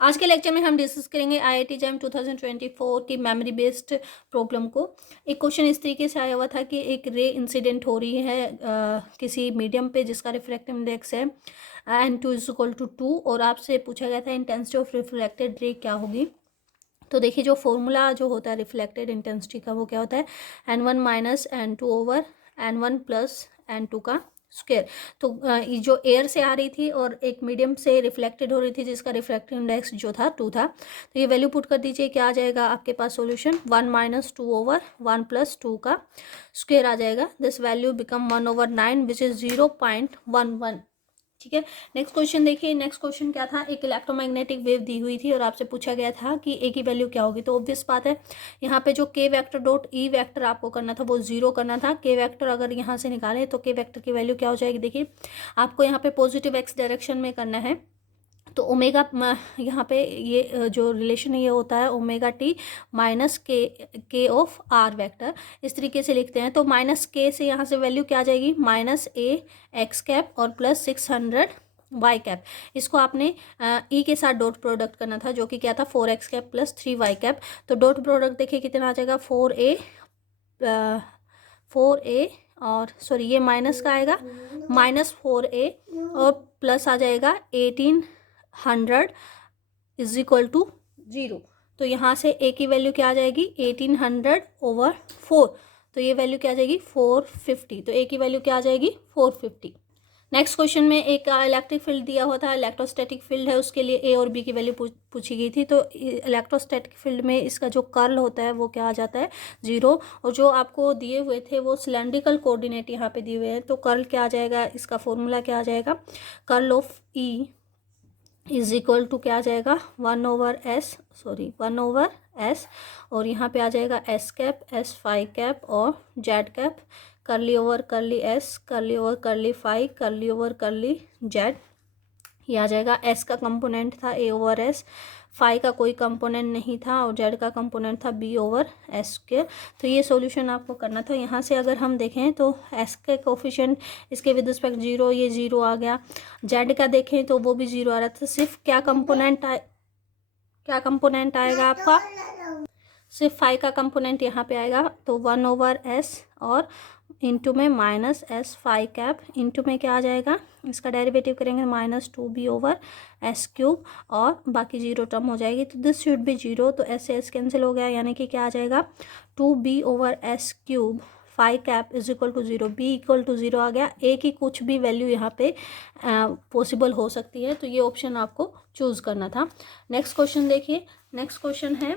आज के लेक्चर में हम डिस्कस करेंगे आईआईटी जैम 2024 की मेमोरी बेस्ड प्रॉब्लम को। एक क्वेश्चन इस तरीके से आया हुआ था कि एक रे इंसिडेंट हो रही है किसी मीडियम पे जिसका रिफ्रैक्टिव इंडेक्स है n2 = 2 और आपसे पूछा गया था इंटेंसिटी ऑफ रिफ्लेक्टेड रे क्या होगी। तो देखिए जो फॉर्मूला जो होता है रिफ्लेक्टेड इंटेंसिटी का वो क्या होता है n1 - n2 / n1 + n2 का स्क्वायर। तो ये जो एयर से आ रही थी और एक मीडियम से रिफ्लेक्टेड हो रही थी जिसका रिफ्रैक्टिव इंडेक्स जो था 2 था। तो ये वैल्यू पुट कर दीजिए, क्या आ जाएगा आपके पास सॉल्यूशन 1 - 2/1 + 2 का स्क्वायर आ जाएगा। This value become 1/9 which is 0.11। ठीक है, नेक्स्ट क्वेश्चन देखिए। नेक्स्ट क्वेश्चन क्या था, एक इलेक्ट्रोमैग्नेटिक वेव दी हुई थी और आपसे पूछा गया था कि ए की वैल्यू क्या होगी। तो ऑब्वियस बात है यहाँ पे जो के वेक्टर डॉट ई वेक्टर आपको करना था वो 0 करना था। के वेक्टर अगर यहाँ से निकालें तो के वेक्टर की वैल्यू क्या हो जाएगी, देखिए आपको यहाँ पे पॉजिटिव एक्स डायरेक्शन में करना है। तो ओमेगा यहाँ पे ये जो रिलेशन है ये होता है ओमेगा टी माइनस के ऑफ आर वेक्टर, इस तरीके से लिखते हैं। तो माइनस के से यहाँ से वैल्यू क्या आ जाएगी -a(x) और +600 y कैप। इसको आपने ई के साथ डॉट प्रोडक्ट करना था जो कि क्या था 4x + 3y। तो डॉट प्रोडक्ट देखिए कितना आ जाएगा 4a और सॉरी ये माइनस का आएगा -4a और प्लस आ जाएगा 1800 = 0। तो यहाँ से a की वैल्यू क्या आ जाएगी 1800/4। तो ये वैल्यू क्या आ जाएगी 450। तो a की वैल्यू क्या आ जाएगी 450। नेक्स्ट क्वेश्चन में एक इलेक्ट्रिक फील्ड दिया हुआ था, इलेक्ट्रोस्टैटिक फील्ड है, उसके लिए ए और बी की वैल्यू पूछी गई थी। तो इलेक्ट्रोस्टैटिक फील्ड में इसका जो कर्ल होता है वो क्या आ जाता है 0। और जो आपको दिए हुए थे वो सिलेंड्रिकल कोऑर्डिनेट यहाँ पे दिए हुए हैं। तो कर्ल क्या आ जाएगा, इसका फॉर्मूला क्या आ जाएगा, कर्ल ऑफ ई = क्या आ जाएगा 1/s और यहाँ पे आ जाएगा s cap s phi cap और z cap, curly over curly s curly over curly phi curly over curly z। ये आ जाएगा s का कंपोनेंट था a/s, फाई का कोई कंपोनेंट नहीं था और z का कंपोनेंट था b/s²। तो ये सॉल्यूशन आपको करना था। यहाँ से अगर हम देखें तो s के कोफिशिएंट इसके विद रिस्पेक्ट 0, ये 0 आ गया। z का देखें तो वो भी 0 आ रहा था। सिर्फ क्या कंपोनेंट आएगा आपका, सिर्फ फाई का कंपोनेंट यहाँ पे आएगा। तो 1/s और इंटू में -s फाई कैप इंटू में क्या आ जाएगा, इसका डेरिवेटिव करेंगे -2b/s³ और बाकी 0 टर्म हो जाएगी। तो दिस शुड बी 0। तो s से s कैंसिल हो गया, यानी कि क्या आ जाएगा 2b/s³ फाई कैप = 0, b = 0 आ गया। a की कुछ भी वैल्यू यहाँ पे पॉसिबल हो सकती है, तो ये ऑप्शन आपको चूज़ करना था। नेक्स्ट क्वेश्चन देखिए। नेक्स्ट क्वेश्चन है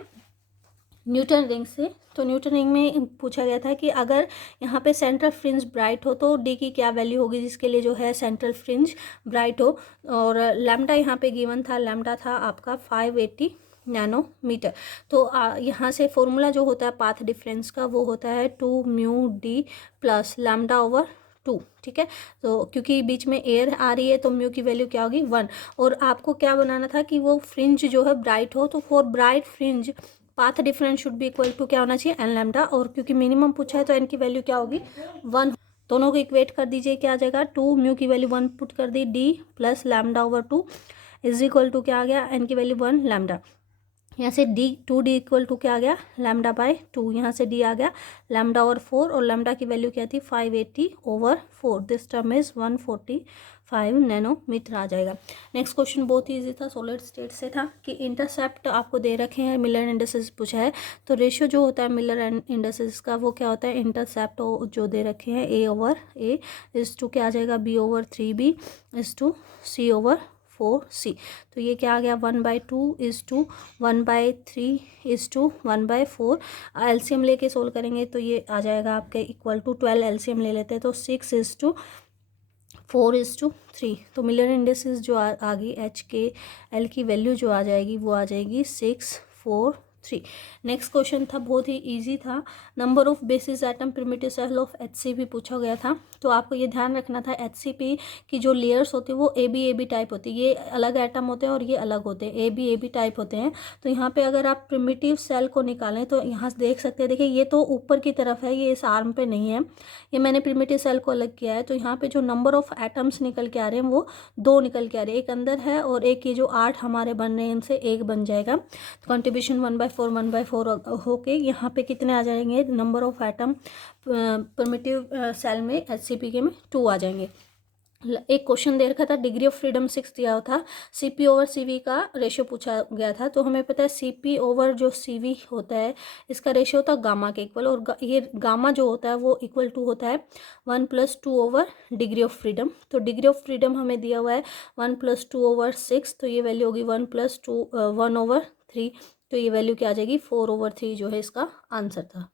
न्यूटन रिंग से। तो न्यूटन रिंग में पूछा गया था कि अगर यहाँ पे सेंट्रल फ्रिंज ब्राइट हो तो डी की क्या वैल्यू होगी, जिसके लिए जो है सेंट्रल फ्रिंज ब्राइट हो। और लैम्डा यहाँ पे गिवन था, लैम्डा था आपका 580 नैनोमीटर। तो यहाँ से फॉर्मूला जो होता है पाथ डिफरेंस का वो होता है 2μd + λ/2। ठीक है, तो क्योंकि बीच में एयर आ रही है तो म्यू की वैल्यू क्या होगी 1। और आपको क्या बनाना था कि वो फ्रिंज जो है ब्राइट हो, तो for bright fringe path difference should be equal to क्या होना चाहिए n लैम्डा। और क्योंकि मिनिमम पूछा है तो n की वैल्यू क्या होगी 1। दोनों को इक्वेट कर दीजिए, क्या आ जाएगा 2μ की वैल्यू 1 पुट कर दी, d + λ/2 = क्या आ गया n की वैल्यू 1 लैम्डा। यहाँ से d = क्या आ गया λ/2, यहाँ से d आ गया λ/4 और लैम्डा की वैल्यू क्या थी 580/4। दिस टर्म इज 145 नैनोमीटर आ जाएगा। नेक्स्ट क्वेश्चन बहुत ही ईजी था, सॉलिड स्टेट से था कि इंटरसेप्ट आपको दे रखे हैं, मिलर इंडिसेस पूछा है। तो रेशियो जो होता है मिलर इंडिसेस का वो क्या होता है, इंटरसेप्ट जो दे रखे हैं a/a = क्या आ जाएगा b/3b = c/4c। तो ये क्या आ गया 1/2 = 1/3 = 1/4। एलसीएम लेके सोल्व करेंगे तो ये आ जाएगा आपके = 12। एलसीएम ले लेते हैं तो 6:4:3। तो मिलर इंडिसेस जो आ गई HKL की वैल्यू जो आ जाएगी वो आ जाएगी 643। नेक्स्ट क्वेश्चन था बहुत ही इजी था, number of basis atom primitive cell of HC भी पूछा गया था। तो आपको ये ध्यान रखना था HCP की जो लेयर्स होती है वो AB टाइप होती है, ये अलग एटम होते हैं और ये अलग होते हैं, AB टाइप होते हैं। तो यहाँ पे अगर आप प्रिमिटिव सेल को निकालें तो यहाँ देख सकते हैं, देखिए ये तो ऊपर की तरफ है, ये इस आर्म पे नहीं है, ये मैंने प्रिमिटिव सेल को अलग किया है। तो यहाँ पे जो नंबर ऑफ एटम्स निकल के आ रहे हैं वो 2 निकल के आ रहे हैं, एक अंदर है और एक ये जो 8 हमारे बन रहे हैं इनसे एक बन जाएगा। तो कंट्रीब्यूशन 1/4 होके यहाँ पे कितने आ जाएंगे, number of atom primitive cell में HCP के में 2 आ जाएंगे। एक क्वेश्चन दे रखा था, डिग्री ऑफ फ्रीडम 6 दिया हुआ था, CP/CV का रेशियो पूछा गया था। तो हमें पता है CP/CV होता है, इसका रेशियो होता है गामा के इक्वल, और ये गामा जो होता है वो इक्वल टू होता है 1+2 डिग्री ऑफ फ्रीडम। तो डिग्री ऑफ फ्रीडम हमें दिया हुआ है 1+2/6, तो ये वैल्यू होगी 1+2 1/3, तो ये वैल्यू क्या आ जाएगी 4/3 जो है इसका आंसर था।